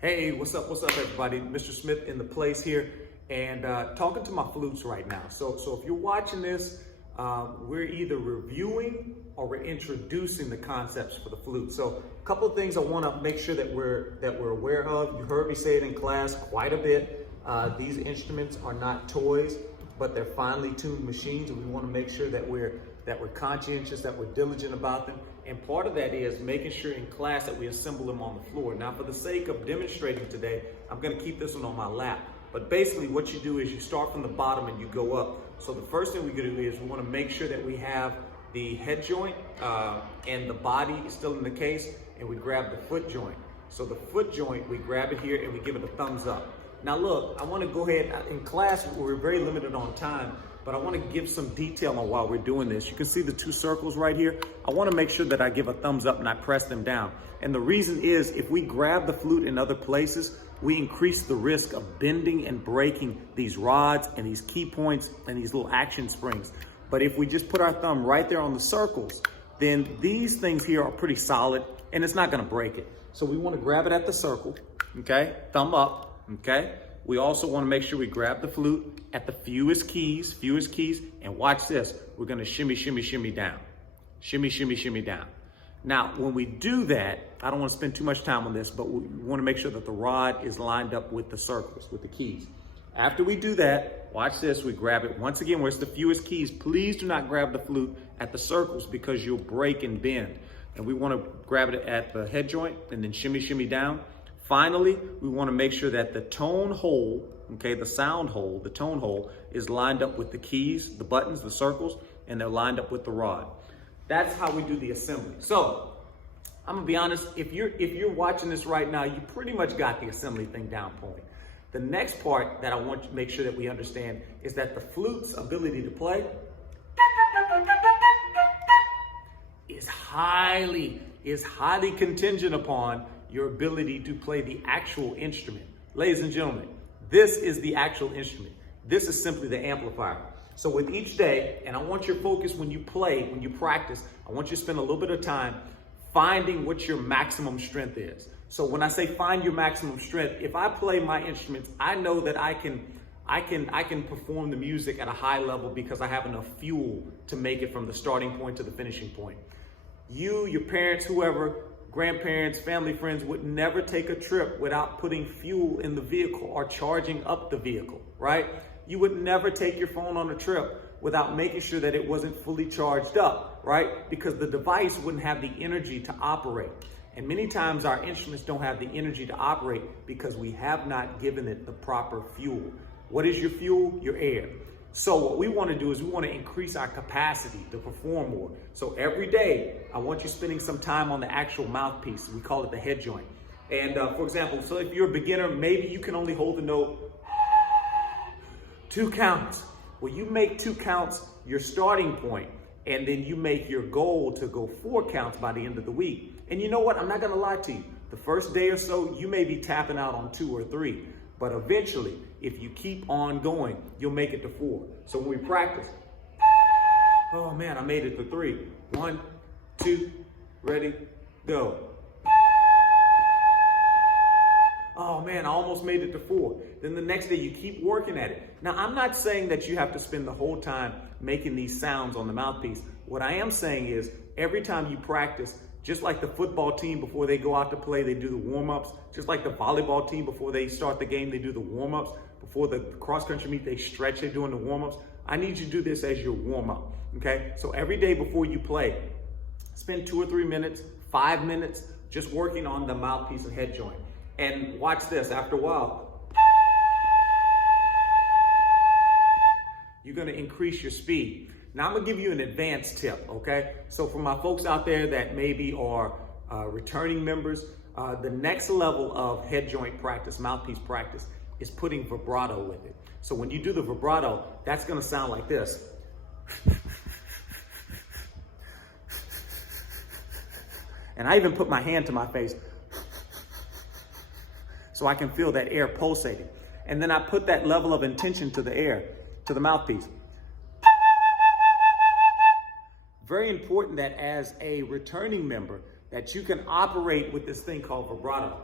Hey, what's up, everybody? Mr. Smith in the place here, and talking to my flutes right now. So if you're watching this, we're either reviewing or we're introducing the concepts for the flute. So a couple of things I want to make sure that we're aware of. You heard me say it in class quite a bit. These instruments are not toys, but they're finely tuned machines, and we want to make sure that we're conscientious, that we're diligent about them. And part of that is making sure in class that we assemble them on the floor. Now, for the sake of demonstrating today, I'm going to keep this one on my lap. But basically what you do is you start from the bottom and you go up. So the first thing we're going to do is we want to make sure that we have the head joint and the body is still in the case, and we grab the foot joint. So the foot joint, we grab it here and we give it a thumbs up. Now look, I want to go ahead, in class we're very limited on time, but I want to give some detail on why we're doing this. You can see the two circles right here. I want to make sure that I give a thumbs up and I press them down. And the reason is, if we grab the flute in other places, we increase the risk of bending and breaking these rods and these key points and these little action springs. But if we just put our thumb right there on the circles, then these things here are pretty solid and it's not going to break it. So we want to grab it at the circle, okay? Thumb up, okay? We also want to make sure we grab the flute at the fewest keys, and watch this. We're going to shimmy, shimmy, shimmy down. Shimmy, shimmy, shimmy down. Now, when we do that, I don't want to spend too much time on this, but we want to make sure that the rod is lined up with the circles, with the keys. After we do that, watch this. We grab it once again where it's the fewest keys. Please do not grab the flute at the circles because you'll break and bend. And we want to grab it at the head joint and then shimmy, shimmy down. Finally, we want to make sure that the tone hole, okay, the sound hole, the tone hole is lined up with the keys, the buttons, the circles, and they're lined up with the rod. That's how we do the assembly. So I'm gonna be honest, if you're watching this right now, you pretty much got the assembly thing down point. The next part that I want to make sure that we understand is that the flute's ability to play is highly contingent upon your ability to play the actual instrument. Ladies and gentlemen, this is the actual instrument. This is simply the amplifier. So with each day, and I want your focus when you play, when you practice, I want you to spend a little bit of time finding what your maximum strength is. So when I say find your maximum strength, if I play my instruments, I know that I can perform the music at a high level because I have enough fuel to make it from the starting point to the finishing point. You, your parents, whoever, grandparents, family, friends would never take a trip without putting fuel in the vehicle or charging up the vehicle, right? You would never take your phone on a trip without making sure that it wasn't fully charged up, right? Because the device wouldn't have the energy to operate. And many times our instruments don't have the energy to operate because we have not given it the proper fuel. What is your fuel? Your air. So what we want to do is we want to increase our capacity to perform more. So every day, I want you spending some time on the actual mouthpiece. We call it the head joint. And for example, so if you're a beginner, maybe you can only hold the note 2 counts. Well, you make 2 counts your starting point, and then you make your goal to go 4 counts by the end of the week. And you know what? I'm not going to lie to you. The first day or so, you may be tapping out on 2 or 3. But eventually, if you keep on going, you'll make it to 4. So when we practice, oh man, I made it to 3. 1, 2, ready, go. Oh man, I almost made it to 4. Then the next day you keep working at it. Now, I'm not saying that you have to spend the whole time making these sounds on the mouthpiece. What I am saying is every time you practice, just like the football team before they go out to play, they do the warm-ups. Just like the volleyball team before they start the game, they do the warm-ups. Before the cross-country meet, they stretch, they're doing the warm-ups. I need you to do this as your warm-up, okay? So every day before you play, spend 2 or 3 minutes, 5 minutes, just working on the mouthpiece and head joint. And watch this, after a while, you're gonna increase your speed. Now I'm gonna give you an advanced tip, okay? So for my folks out there that maybe are returning members, the next level of head joint practice, mouthpiece practice, is putting vibrato with it. So when you do the vibrato, that's gonna sound like this. And I even put my hand to my face so I can feel that air pulsating. And then I put that level of intention to the air, to the mouthpiece. Very important that as a returning member, that you can operate with this thing called vibrato.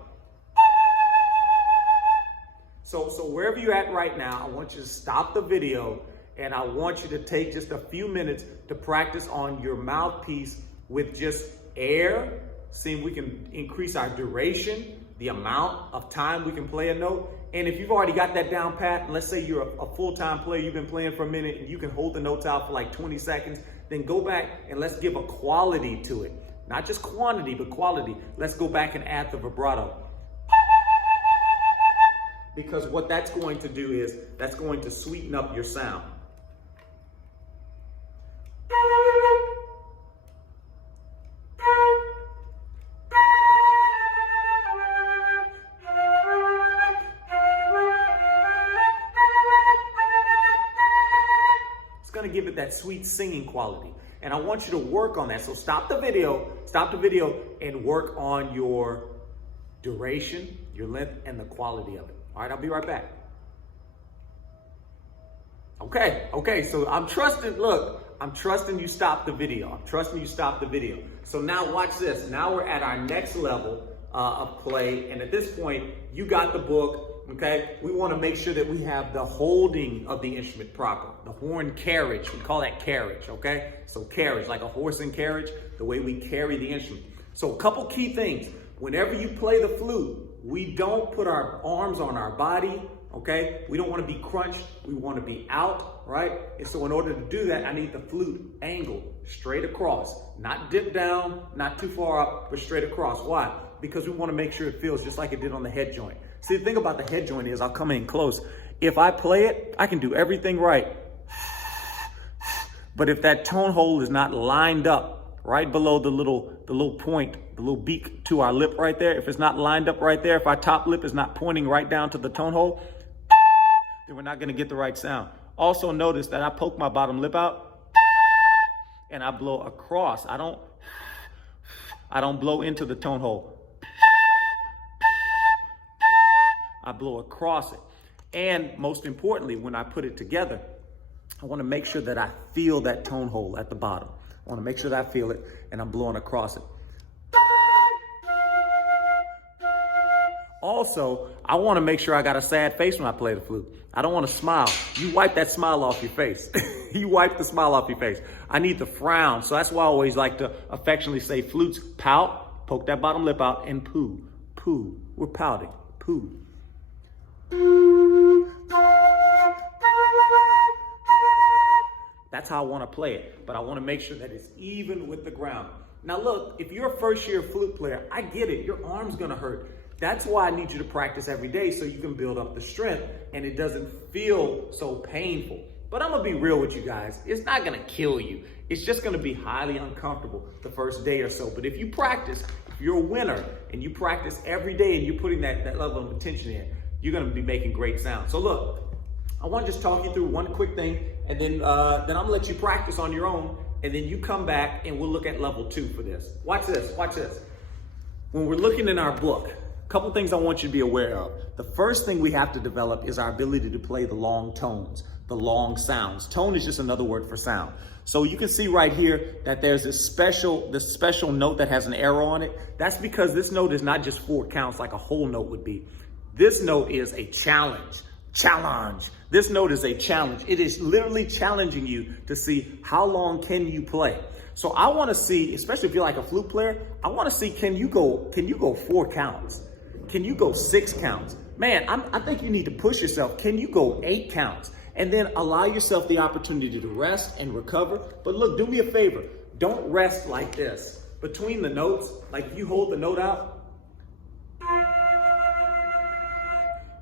So wherever you're at right now, I want you to stop the video and I want you to take just a few minutes to practice on your mouthpiece with just air, seeing if we can increase our duration, the amount of time we can play a note. And if you've already got that down pat, and let's say you're a full-time player, you've been playing for a minute and you can hold the notes out for like 20 seconds, then go back and let's give a quality to it. Not just quantity, but quality. Let's go back and add the vibrato. Because what that's going to do is, that's going to sweeten up your sound. Going to give it that sweet singing quality, and I want you to work on that. So stop the video and work on your duration, your length, and the quality of it. All right, I'll be right back. Okay, so I'm trusting you stop the video. So now watch this. Now we're at our next level of play, and at this point, you got the book. Okay, we want to make sure that we have the holding of the instrument proper. The horn carriage, we call that carriage, okay? So carriage, like a horse and carriage, the way we carry the instrument. So a couple key things. Whenever you play the flute, we don't put our arms on our body, okay? We don't want to be crunched. We want to be out, right? And so in order to do that, I need the flute angled straight across. Not dip down, not too far up, but straight across. Why? Because we want to make sure it feels just like it did on the head joint. See, the thing about the head joint is, I'll come in close. If I play it, I can do everything right. But if that tone hole is not lined up right below the little point, the little beak to our lip right there, if it's not lined up right there, if our top lip is not pointing right down to the tone hole, then we're not going to get the right sound. Also notice that I poke my bottom lip out and I blow across. I don't blow into the tone hole. I blow across it. And most importantly, when I put it together, I want to make sure that I feel that tone hole at the bottom. I want to make sure that I feel it and I'm blowing across it. Also, I want to make sure I got a sad face when I play the flute. I don't want to smile. You wipe that smile off your face. You wipe the smile off your face. I need the frown. So that's why I always like to affectionately say flutes, pout, poke that bottom lip out, and poo, poo. We're pouting, poo. That's how I want to play it, but I want to make sure that it's even with the ground. Now look, if you're a first-year flute player, I get it, your arm's gonna hurt. That's why I need you to practice every day so you can build up the strength and it doesn't feel so painful. But I'm gonna be real with you guys, it's not gonna kill you. It's just gonna be highly uncomfortable the first day or so. But if you practice, if you're a winner and you practice every day and you're putting that level of attention in, you're gonna be making great sound. So look, I want to just talk you through one quick thing, and then I'm gonna let you practice on your own, and then you come back and we'll look at level 2 for this. Watch this, watch this. When we're looking in our book, a couple things I want you to be aware of. The first thing we have to develop is our ability to play the long tones, the long sounds. Tone is just another word for sound. So you can see right here that there's this special note that has an arrow on it. That's because this note is not just 4 counts like a whole note would be. This note is a challenge. This note is a challenge. It is literally challenging you to see how long can you play. So I want to see, especially if you're like a flute player, I want to see, can you go 4 counts? Can you go 6 counts? Man, I think you need to push yourself. Can you go 8 counts? And then allow yourself the opportunity to rest and recover. But look, do me a favor. Don't rest like this. Between the notes, like if you hold the note out,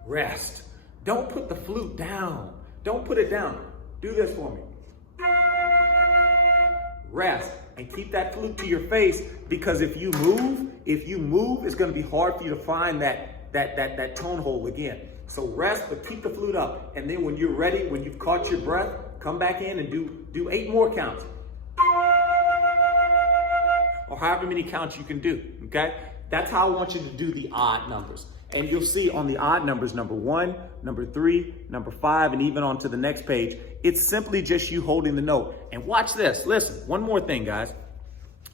rest. Don't put the flute down. Don't put it down. Do this for me. Rest and keep that flute to your face, because if you move, it's going to be hard for you to find that tone hole again. So rest, but keep the flute up. And then when you're ready, when you've caught your breath, come back in and do 8 more counts. Or however many counts you can do, okay? That's how I want you to do the odd numbers. And you'll see on the odd numbers, number 1, number 3, number 5, and even on to the next page, it's simply just you holding the note. And watch this. Listen, one more thing, guys.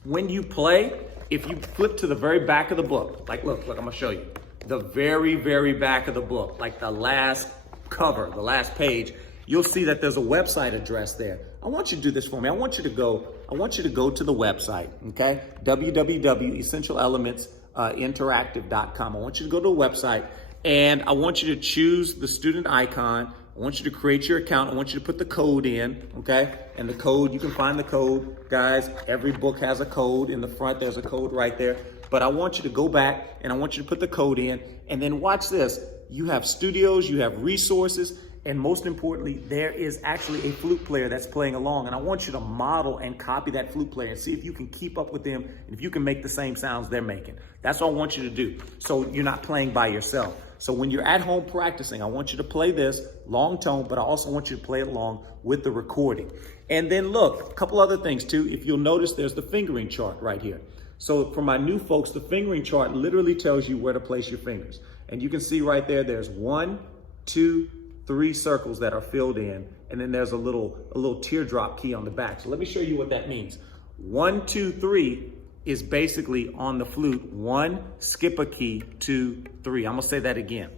When you play, if you flip to the very back of the book, like look, I'm gonna show you. the very, very back of the book, like the last cover, the last page, you'll see that there's a website address there. I want you to do this for me. I want you to go to the website, okay? www.essentialelementsinteractive.com. I want you to go to the website, and I want you to choose the student icon. I want you to create your account. I want you to put the code in, okay? And the code, you can find the code. Guys, every book has a code. In the front, there's a code right there. But I want you to go back, and I want you to put the code in. And then watch this. You have studios, you have resources, and most importantly, there is actually a flute player that's playing along. And I want you to model and copy that flute player and see if you can keep up with them and if you can make the same sounds they're making. That's what I want you to do. So you're not playing by yourself. So when you're at home practicing, I want you to play this long tone, but I also want you to play along with the recording. And then look, a couple other things too. If you'll notice, there's the fingering chart right here. So for my new folks, the fingering chart literally tells you where to place your fingers. And you can see right there, there's 1, 2, 3 circles that are filled in. And then there's a little teardrop key on the back. So let me show you what that means. 1, 2, 3 is basically on the flute, 1, skip a key, 2, 3. I'm gonna say that again.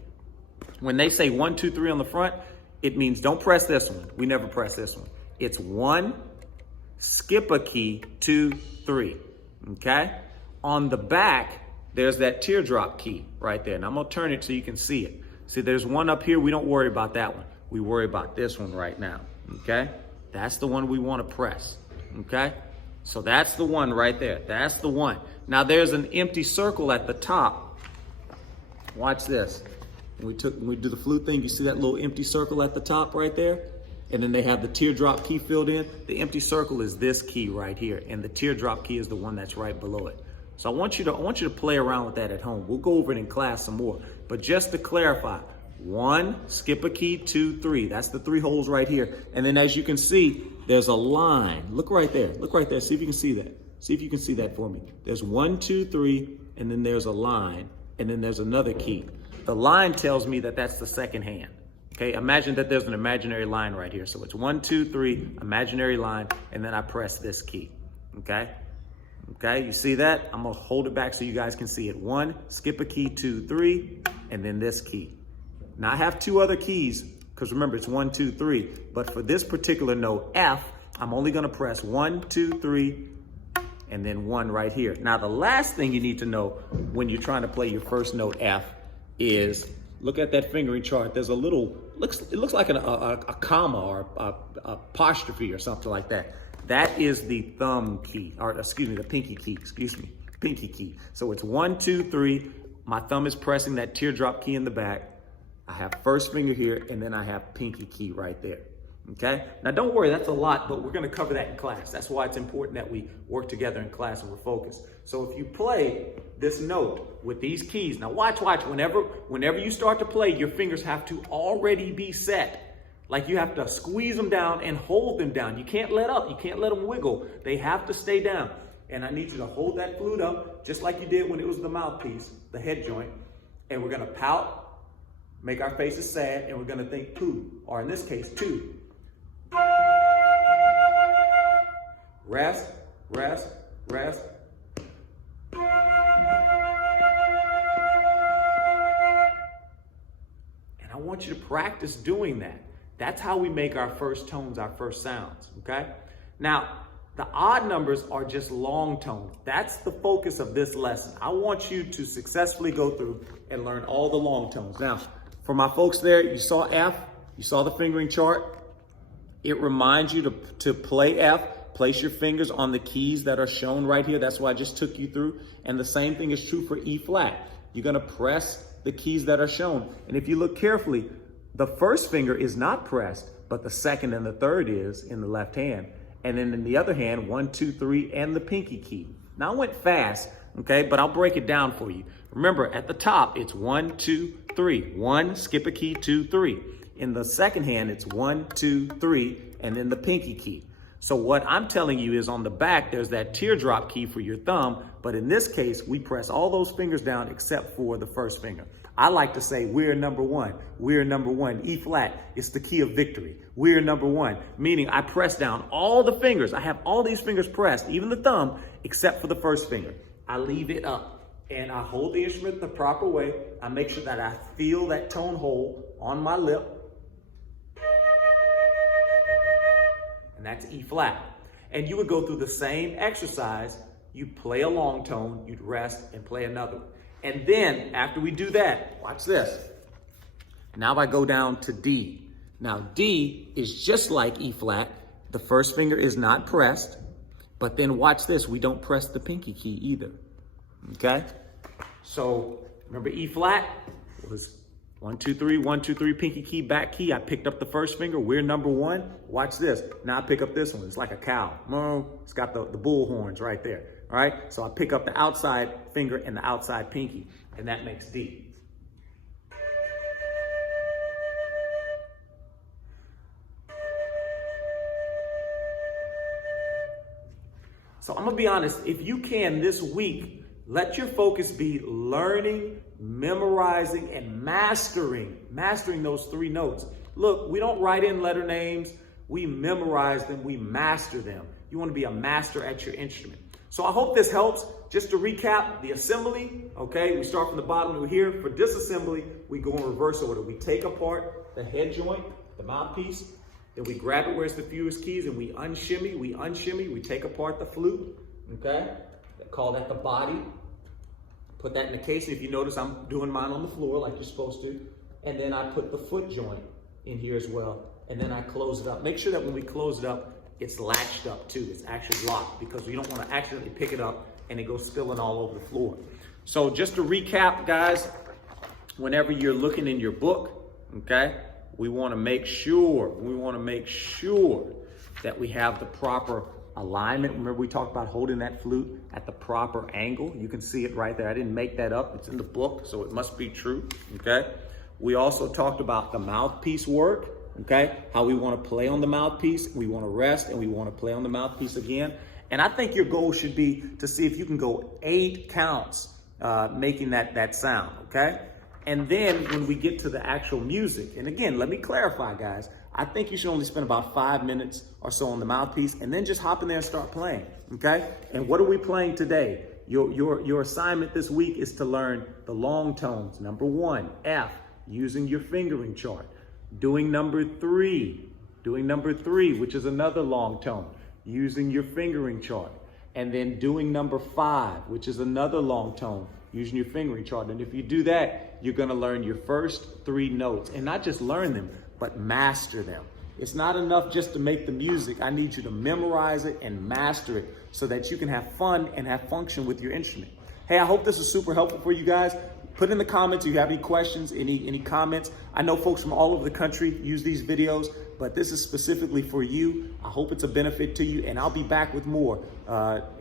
When they say 1, 2, 3 on the front, it means don't press this one. We never press this one. It's 1, skip a key, 2, 3, okay? On the back, there's that teardrop key right there. And I'm gonna turn it so you can see it. See, there's one up here. We don't worry about that one. We worry about this one right now, okay? That's the one we wanna press, okay? So that's the one right there. That's the one. Now there's an empty circle at the top. Watch this. When we do the flute thing, you see that little empty circle at the top right there? And then they have the teardrop key filled in. The empty circle is this key right here, and the teardrop key is the one that's right below it. So I want you to play around with that at home. We'll go over it in class some more. But just to clarify, 1, skip a key, 2, 3. That's the 3 holes right here. And then as you can see, there's a line. Look right there. Look right there. See if you can see that. See if you can see that for me. There's 1, 2, 3, and then there's a line, and then there's another key. The line tells me that that's the second hand. Okay, imagine that there's an imaginary line right here. So it's 1, 2, 3, imaginary line, and then I press this key. Okay? Okay, you see that? I'm gonna hold it back so you guys can see it. 1, skip a key, 2, 3, and then this key. Now I have 2 other keys, because remember it's 1, 2, 3. But for this particular note, F, I'm only gonna press 1, 2, 3, and then 1 right here. Now the last thing you need to know when you're trying to play your first note F is, look at that fingering chart. There's a little, it looks like a comma or a apostrophe or something like that. That is the thumb key, or excuse me, the pinky key, pinky key. So it's 1, 2, 3. My thumb is pressing that teardrop key in the back. I have first finger here, and then I have pinky key right there, okay? Now don't worry, that's a lot, but we're gonna cover that in class. That's why it's important that we work together in class and we're focused. So if you play this note with these keys, now watch, whenever you start to play, your fingers have to already be set. Like you have to squeeze them down and hold them down. You can't let up, you can't let them wiggle. They have to stay down. And I need you to hold that flute up, just like you did when it was the mouthpiece, the head joint. And we're gonna pout, make our faces sad, and we're gonna think poo, or in this case, two. Rest, rest, rest. And I want you to practice doing that. That's how we make our first tones, our first sounds, okay? Now, the odd numbers are just long tones. That's the focus of this lesson. I want you to successfully go through and learn all the long tones. Now, for my folks there, you saw F, you saw the fingering chart. It reminds you to play F, place your fingers on the keys that are shown right here. That's what I just took you through. And the same thing is true for E flat. You're gonna press the keys that are shown. And if you look carefully, the first finger is not pressed, but the second and the third is in the left hand. And then in the other hand, 1, 2, 3, and the pinky key. Now I went fast, okay, but I'll break it down for you. Remember, at the top, it's 1, 2, 3. 1, skip a key, 2, 3. In the second hand, it's 1, 2, 3, and then the pinky key. So what I'm telling you is on the back, there's that teardrop key for your thumb, but in this case, we press all those fingers down except for the first finger. I like to say, we're number one. We're number one. E flat, it's the key of victory. We're number one, meaning I press down all the fingers. I have all these fingers pressed, even the thumb, except for the first finger. I leave it up. and I hold the instrument the proper way. I make sure that I feel that tone hole on my lip. And that's E flat. And you would go through the same exercise. You'd play a long tone, you'd rest and play another one. And then after we do that, watch this. Now I go down to D. Now D is just like E flat. The first finger is not pressed, but then watch this. We don't press the pinky key either, okay? So remember E flat was 1, 2, 3, 1, 2, 3, pinky key, back key. I picked up the first finger, we're number one. Watch this. Now I pick up this one. It's like a cow. It's got the bull horns right there, all right? So I pick up the outside finger and the outside pinky, and that makes D. So I'm gonna be honest, if you can this week, let your focus be learning, memorizing, and mastering those 3 notes. Look, we don't write in letter names, we memorize them, we master them. You wanna be a master at your instrument. So I hope this helps. Just to recap, the assembly, okay? We start from the bottom to here. For disassembly, we go in reverse order. We take apart the head joint, the mouthpiece, then we grab it where it's the fewest keys and we unshimmy, we take apart the flute, okay? Call that the body. Put that in the case. If you notice, I'm doing mine on the floor like you're supposed to. And then I put the foot joint in here as well. And then I close it up. Make sure that when we close it up, it's latched up too. It's actually locked because we don't want to accidentally pick it up and it goes spilling all over the floor. So just to recap, guys, whenever you're looking in your book, okay, we want to make sure that we have the proper alignment. Remember we talked about holding that flute at the proper angle. You can see it right there. I didn't make that up. It's in the book, so it must be true, okay? We also talked about the mouthpiece work, okay? How we want to play on the mouthpiece. We want to rest and we want to play on the mouthpiece again. And I think your goal should be to see if you can go 8 counts making that sound, okay? And then when we get to the actual music, and again, let me clarify, guys, I think you should only spend about 5 minutes or so on the mouthpiece and then just hop in there and start playing, okay? And what are we playing today? Your assignment this week is to learn the long tones. Number 1, F, using your fingering chart. Doing number 3, which is another long tone, using your fingering chart. And then doing number 5, which is another long tone, using your fingering chart. And if you do that, you're gonna learn your first 3 notes. And not just learn them, but master them. It's not enough just to make the music. I need you to memorize it and master it so that you can have fun and have function with your instrument. Hey, I hope this is super helpful for you guys. Put in the comments if you have any questions, any comments. I know folks from all over the country use these videos, but this is specifically for you. I hope it's a benefit to you, and I'll be back with more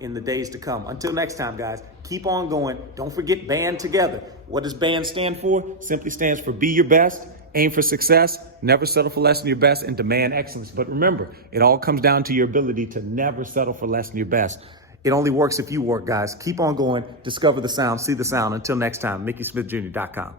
in the days to come. Until next time, guys, keep on going. Don't forget band together. What does band stand for? Simply stands for be your best, aim for success, never settle for less than your best, and demand excellence. But remember, it all comes down to your ability to never settle for less than your best. It only works if you work, guys. Keep on going. Discover the sound. See the sound. Until next time, MickeySmithJr.com.